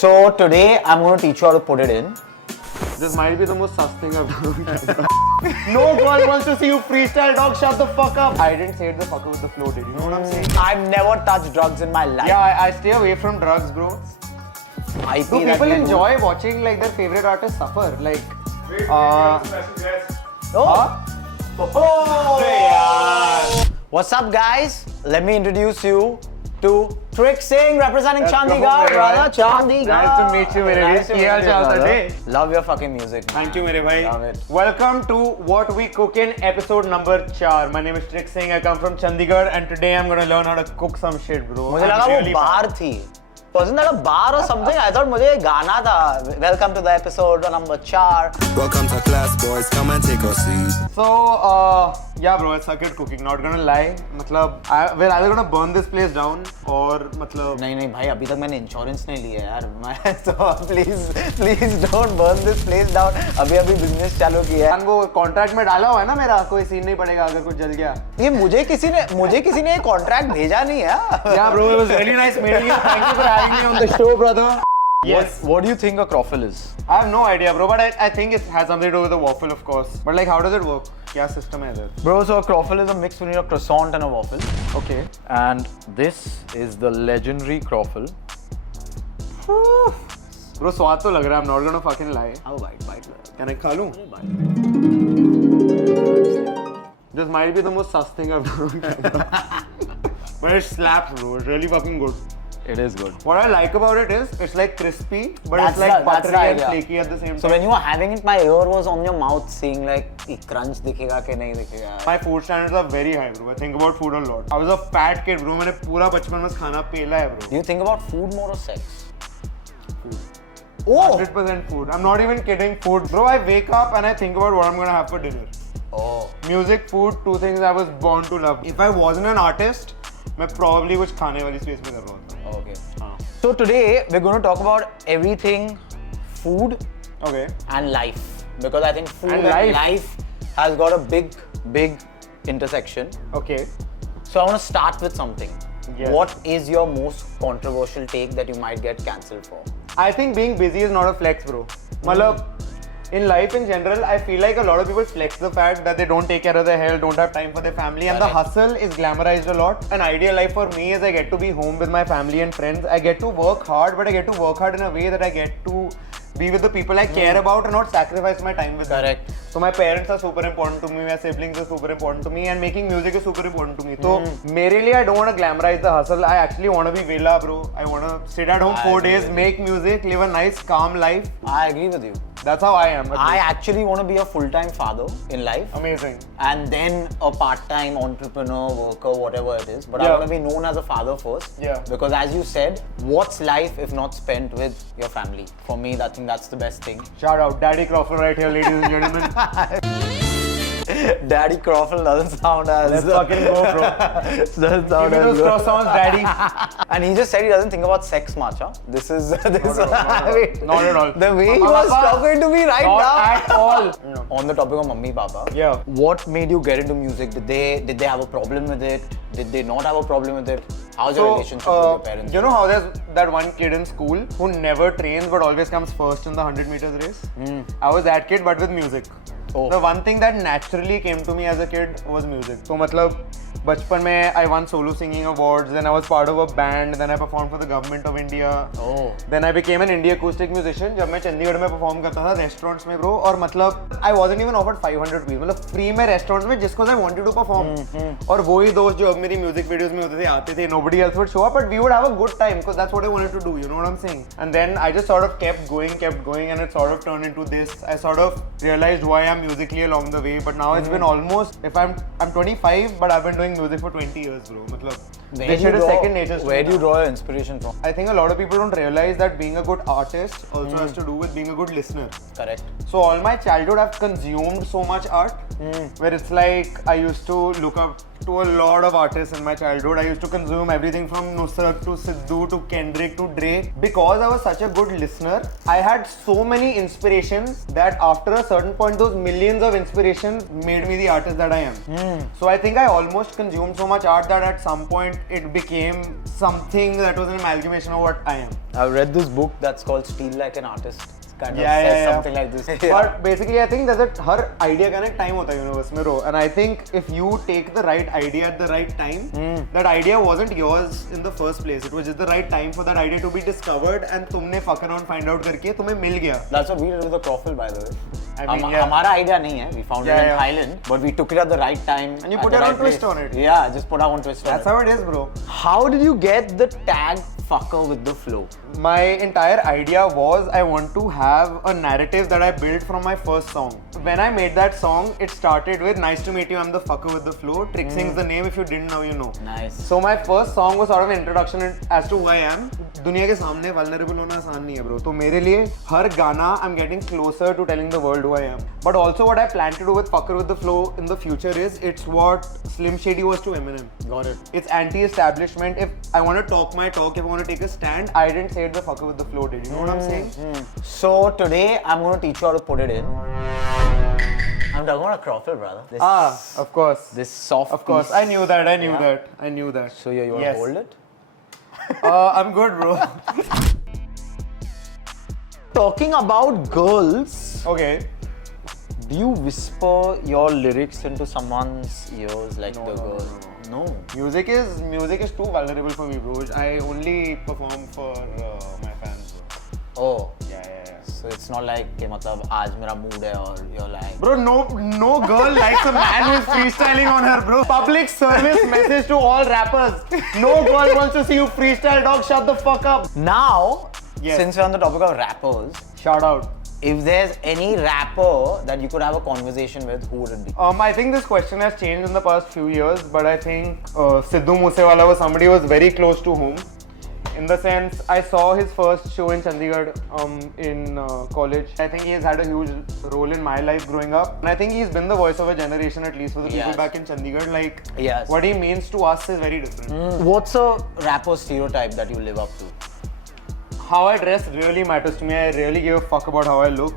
So today I'm going to teach you how to put it in. This might be the most sus thing I've done. No girl wants to see you freestyle, dog. Shut the fuck up. I didn't say it the fucker with the flow, did you know what I'm saying? I've never touched drugs in my life. Yeah, I stay away from drugs, bro. I So people enjoy watching like their favorite artists suffer. Like, What's up, guys? Let me introduce you to Trick Singh representing Chandigarh, brother. Chandigarh. Nice to meet you, mere Nice to bhai. meet Kya you, chal brother. today? Love your fucking music. Thank you, mere bhai. Love it. Welcome to What We Cook in episode number 4. My name is Trick Singh. I come from Chandigarh, and today I'm gonna learn how to cook some shit, bro. मुझे I'm लगा वो really बार थी. Wasn't that a bar or something? I thought मुझे गाना था. Welcome to the episode number 4. Welcome to class, boys. Come and take a seat. So, yeah, bro, I suck at cooking. Not gonna lie. मतलब, we're either gonna burn this place down और मतलब. नहीं नहीं भाई अभी तक मैंने insurance नहीं लिया यार मैं तो please don't burn this place down अभी बिजनेस चालू किया है वो कॉन्ट्रैक्ट में डाला हुआ है ना मेरा कोई सीन नहीं पड़ेगा अगर कुछ जल गया. ये मुझे किसी ने कॉन्ट्रैक्ट भेजा नहीं है. Yeah, bro, it was really nice meeting you. Thank you for having me on the show, brother. Yes. What do you think a croffle is? I have no idea, bro, but I think it has something to do with the waffle, of course. But like, how does it work? क्या system है इधर? Bro, so a croffle is a mix between a croissant and a waffle. Okay. And this is the legendary croffle. Bro, स्वाद तो लग रहा है. I'm not gonna fucking lie. How bite. Can I खा लूं? This might be the most sus thing I've done. But it slaps, bro. It's really fucking good. It is good. What I like about it is it's like crispy, but That's it's like the buttery and idea. flaky at the same time. So when you were having it, my ear was on your mouth, seeing like crunch दिखेगा कि नहीं दिखेगा. My food standards are very high, bro. I think about food a lot. I was a fat kid, bro. मैंने पूरा बचपन में खाना पेला है, bro. Do you think about food more or sex? Food. Oh. 100% food. I'm not even kidding. Food, bro. I wake up and I think about what I'm gonna have for dinner. Oh. Music, food, two things I was born to love. If I wasn't an artist, मैं probably कुछ खाने वाली space में कर रहा होता. Okay. So today we're going to talk about everything food Okay. and life because I think food And and life. life has got a big intersection. Okay. So I want to start with something. Yes. What is your most controversial take that you might get cancelled for? I think being busy is not a flex, bro. Matlab, in life in general, I feel like a lot of people flex the fact that they don't take care of their health, don't have time for their family, and the Correct. hustle is glamorized a lot. An ideal life for me is I get to be home with my family and friends. I get to work hard, but I get to work hard in a way that I get to be with the people I care about and not sacrifice my time with Correct. them. So my parents are super important to me, my siblings are super important to me, and making music is super important to me. So मेरे लिए I don't want to glamorize the hustle. I actually want to be villa, bro. I want to sit at home I 4 agree days, with make music, live a nice, calm life. I agree with you. That's how I am. I actually want to be a full-time father in life Amazing. and then a part-time entrepreneur, worker, whatever it is. But I Yeah. want to be known as a father first. Yeah. Because as you said, what's life if not spent with your family? For me, I think that's the best thing. Shout out, Daddy Crawford right here, ladies and gentlemen. Daddy Crawford doesn't sound as... Let's fucking go, bro. doesn't Give sound me as those good. croissants, Daddy. And he just said he doesn't think about sex much, huh? This is... Not at all. The way he was talking to me right Not now. at all. On the topic of Mummy Papa. Yeah. What made you get into music? Did they have a problem with it? Did they not have a problem with it? How's your relationship with your parents? You know how there's that one kid in school who never trains but always comes first in the 100 meters race? I was that kid but with music. Oh. The one thing that naturally came to me as a kid was music. So मतलब बचपन में I won solo singing awards, then I was part of a band, then I performed for the government of India. Oh. Then I became an India acoustic musician जब मैं चंडीगढ़ में perform करता था restaurants में bro और मतलब I wasn't even offered 500 rupees मतलब free में restaurants में just because I wanted to perform और वही दोस्त जो अब मेरी music videos में होते थे आते थे nobody else would show up but we would have a good time because that's what I wanted to do, you know what I'm saying? And then I just sort of kept going and it sort of turned into this. I sort of realized who I am musically along the way but now it's been almost if I'm 25 but I've been doing music for 20 years bro मतलब this shit is second nature to me Where do you now. draw your inspiration from? I think a lot of people don't realize that being a good artist also has to do with being a good listener. Correct. So all my childhood I've consumed so much art where it's like I used to look up to a lot of artists in my childhood. I used to consume everything from Nusrat to Sidhu to Kendrick to Drake. Because I was such a good listener, I had so many inspirations that after a certain point, those millions of inspirations made me the artist that I am. So I think I almost consumed so much art that at some point it became something that was an amalgamation of what I am. I've read this book that's called Steal Like an Artist. Kind of Yeah, says yeah, yeah. something like this. But basically, I think there's a her idea का ना time होता है universe में, bro. And I think if you take the right idea at the right time, that idea wasn't yours in the first place. It was just the right time for that idea to be discovered, and तुमने fuck around find out करके तुम्हें मिल गया. That's what we did with the Crofel, by the way. I mean, yeah. हमारा idea नहीं है. We found Yeah, it in yeah. Thailand, but we took it at the right time. And you at put the your right own twist place. on it. Yeah, just put our own twist That's on how it is, bro. it. How did you get the tag fucker with the flow? My entire idea was I want to have a narrative that I built from my first song. When I made that song, it started with "Nice to meet you, I'm the fucker with the flow." Trick Singh's the name. If you didn't know, you know. Nice. So my first song was sort of an introduction as to who I am. दुनिया के सामने vulnerable होना आसान नहीं है, bro. तो मेरे लिए हर गाना I'm getting closer to telling the world who I am. But also what I plan to do with Fucker with the Flow in the future is it's what Slim Shady was to Eminem. Got it. It's anti-establishment. If I want to talk my talk, if I want to take a stand, I didn't say it the Fucker with the Flow did. You know what I'm saying? So today I'm going to teach you how to put it in. I'm talking about a Crofel, brother. This, Of course. This soft Of course. piece. I knew that. I knew Yeah. that. I knew that. So you want Yes. to hold it? I'm good, bro. Talking about girls, Okay. do you whisper your lyrics into someone's ears like the girl? No. Music is too vulnerable for me, bro. I only perform for my fans, bro. Oh. Yeah. So it's not like कि मतलब आज मेरा mood है और you're like Bro, no girl likes a man who's freestyling on her, bro. Public service message to all rappers. No girl wants to see you freestyle, dog. Shut the fuck up. now Yes. since we're on the topic of rappers, Shout out. if there's any rapper that you could have a conversation with, who would it be? I think this question has changed in the past few years, but I think Sidhu Moosewala was somebody who was very close to home. In the sense, I saw his first show in Chandigarh in college. I think he has had a huge role in my life growing up. And I think he's been the voice of a generation, at least for the people Yes. back in Chandigarh. Like, Yes. what he means to us is very different. What's a rapper stereotype that you live up to? How I dress really matters to me. I really give a fuck about how I look.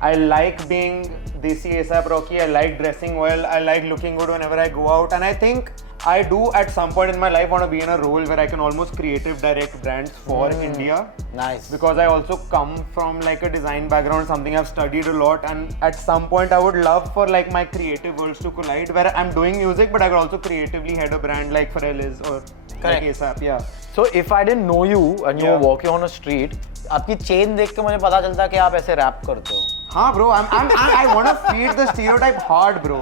I like being Desi ASAP Rocky. I like dressing well. I like looking good whenever I go out. And I think I do at some point in my life want to be in a role where I can almost creative direct brands for India. Nice. Because I also come from like a design background, something I've studied a lot, and at some point I would love for like my creative worlds to collide, where I'm doing music but I could also creatively head a brand like Pharrell is or like Correct. ASAP. Yeah. So if I didn't know you and you Yeah. were walking on a street, आपकी chain देख के मुझे पता चलता कि आप ऐसे rap करते हो. Huh, bro, I want to feed the stereotype hard, bro.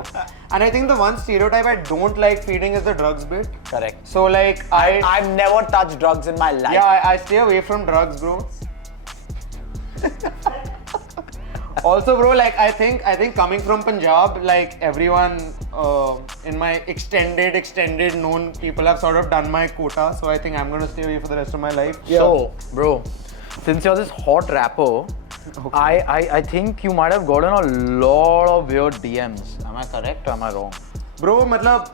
And I think the one stereotype I don't like feeding is the drugs bit. Correct. So like I've never touched drugs in my life. yeah, I stay away from drugs, bro. Also, bro, like I think coming from Punjab, like everyone in my extended known people have sort of done my quota. So I think I'm gonna stay away for the rest of my life. So, bro, since you're this hot rapper, I think you might have gotten a lot of weird DMs. Am I correct or am I wrong? Bro, matlab,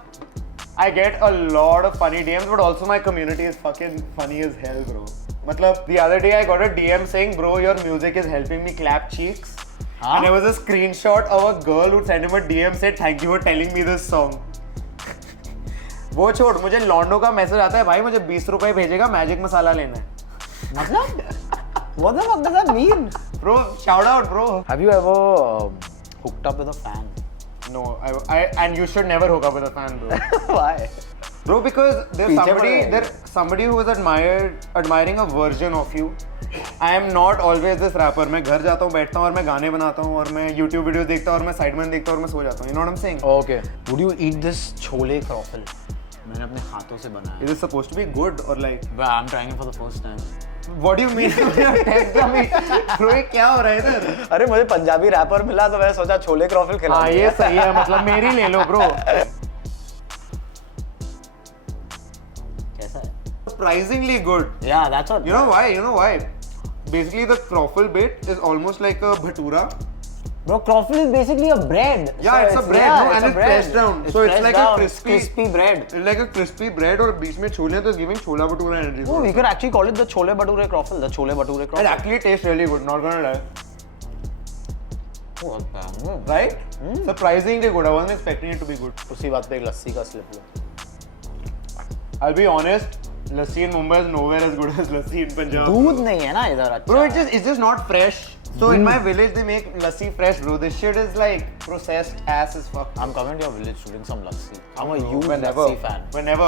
I get a lot of funny DMs, but also my community is fucking funny as hell, bro. Matlab, the other day I got a DM saying, bro, your music is helping me clap cheeks. Huh? And it was a screenshot of a girl who sent him a DM said, thank you for telling me this song. वो छोड़, मुझे लॉन्डो का message आता है, भाई मुझे 20 रुपए भेजेगा, मैजिक मसाला लेना है. मतलब? What the fuck does that mean? Bro, shout out, bro. Have you ever hooked up with a fan? No, and you should never hook up with a fan, bro. Why? Bro, because there's पीछे पड़ गए. there's somebody who is admiring a version of you. I am not always this rapper. मैं घर जाता हूँ, बैठता हूँ और मैं गाने बनाता हूँ और मैं YouTube वीडियो देखता हूँ और मैं साइडमैन देखता हूँ और मैं सो जाता हूँ. You know what I'm saying? Okay. Would you eat this chole crofel? मैंने अपने हाथों से बनाया. Is it supposed to be good or like? But I'm trying it for the first time. What do you mean? Tell me. Bro, ये क्या हो रहा है इधर? अरे मुझे पंजाबी रैपर मिला तो मैंने सोचा छोले क्रॉफल खिला. हाँ ये सही है मतलब मेरी ले लो bro. कैसा है? Surprisingly good. Yeah, that's what. You know why? Basically the croffle bit is almost like a bhatura, Bro, croffle is basically a bread. Yeah, it's a bread, no? And it's bread. pressed down. So it's pressed like down. a It's crispy crispy bread. It's like a crispy bread और बीच में छोले तो it's giving chhola bhatura energy. Oh, we could actually call it the chole bhature croffle. The chole bhature It croffle. actually tastes really good, not gonna lie. Oh, Right? Surprisingly good. I wasn't expecting it to be good. उसी बात पे एक लस्सी का slip low. I'll be honest, lassi in Mumbai is nowhere as good as lassi in Punjab. दूध नहीं है ना इधर अच्छा. Bro, it's just not fresh. So in my village they make lassi fresh, bro. This shit is like processed ass as fuck. I'm coming to your village to drink some lassi. I'm a huge Whenever. lassi fan. Whenever.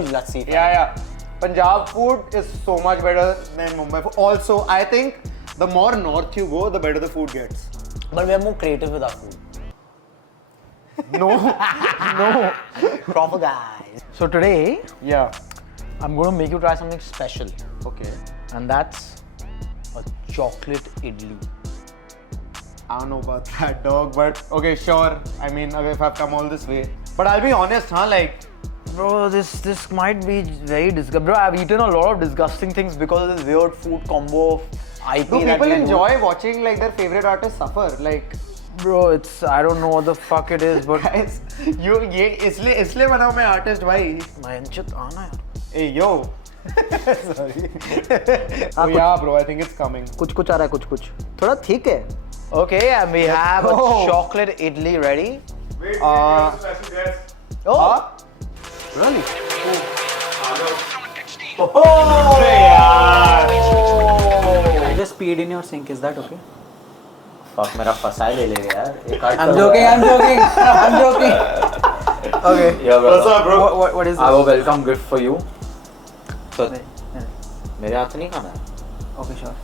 Huge lassi fan. Yeah. Punjab food is so much better than Mumbai food. Also, I think the more north you go, the better the food gets. But we are more creative with our food. No. Proper guys. So today, Yeah. I'm going to make you try something special. Okay. And that's a chocolate idli. I don't know about that, dog, but okay, sure. I mean, if I've come all this way. But I'll be honest, huh? Like, Bro, this might be very disgusting. Bro, I've eaten a lot of disgusting things because of this weird food combo of IP do that people we do. enjoy watching like their favorite artists suffer? Like, Bro, it's I don't know what the fuck it is, but guys, you ये इसलिए बनाऊँ मैं artist भाई. Manchit आना यार. Hey yo. Sorry. Oh yeah, bro. I think it's coming. कुछ आ रहा है कुछ. थोड़ा thick है. Okay, and we have a go. chocolate idli ready. Wait, special guest. Oh, Huh? really? I just peed in your sink. Is that okay? Fuck मेरा फसाई ले ले यार. I'm joking. Okay. Yeah, What's up, bro? What is I have this? a welcome gift for you. So, मेरे हाथ नहीं खाना है. Okay, sure.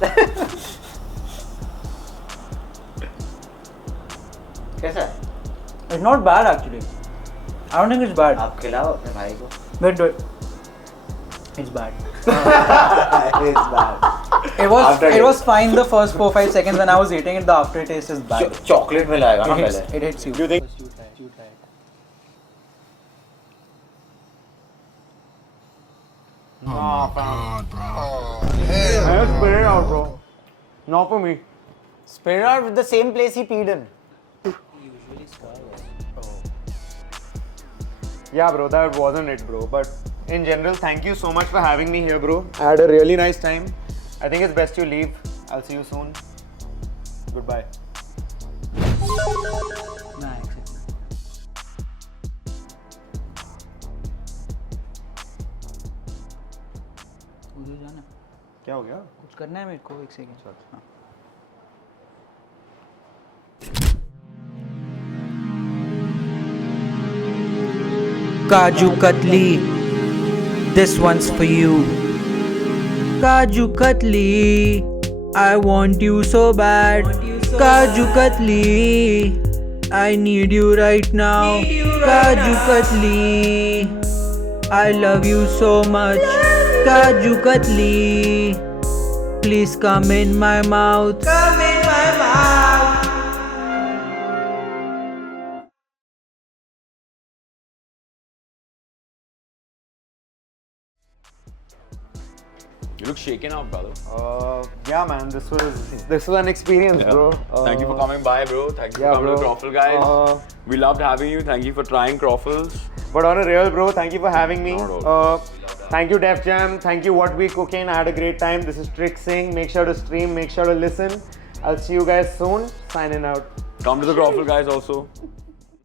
कैसा है? It's not bad actually. I don't think it's bad. आप खिलाओ अपने भाई को. Wait, do it. It's bad. It's bad. It was fine the first 4-5 seconds when I was eating it. The aftertaste is bad. Chocolate में लाएगा ना पहले. It hits you. You think? You try it. Nah, fam. Hey, spit it out, bro. Not for me. Spit it out with the same place he peed in. Yeah, bro, that wasn't it, bro. But in general, thank you so much for having me here, bro. I had a really nice time. I think it's best you leave. I'll see you soon. Goodbye. Nah, exit. उधर जाना. क्या हो गया? कुछ करना है मेरे को. एक सेकंड. हाँ. Kaju Katli, this one's for you. Kaju Katli, I want you so bad. Kaju Katli, I need you right now. Kaju Katli, I love you so much. Kaju Katli, please come in my mouth. Come in my mouth. You look shaken out, brother. Yeah, man, this was an experience, bro. Thank you for coming by, bro. Thank you yeah, for coming to bro. Croffle, guys. We loved having you. Thank you for trying Croffles. But on a real, bro, thank you for having me. Not at all. Thank you, Def Jam. Thank you, What We Cooking. I had a great time. This is Trick Singh. Make sure to stream. Make sure to listen. I'll see you guys soon. Signing out. Come to the Croffle, guys, also.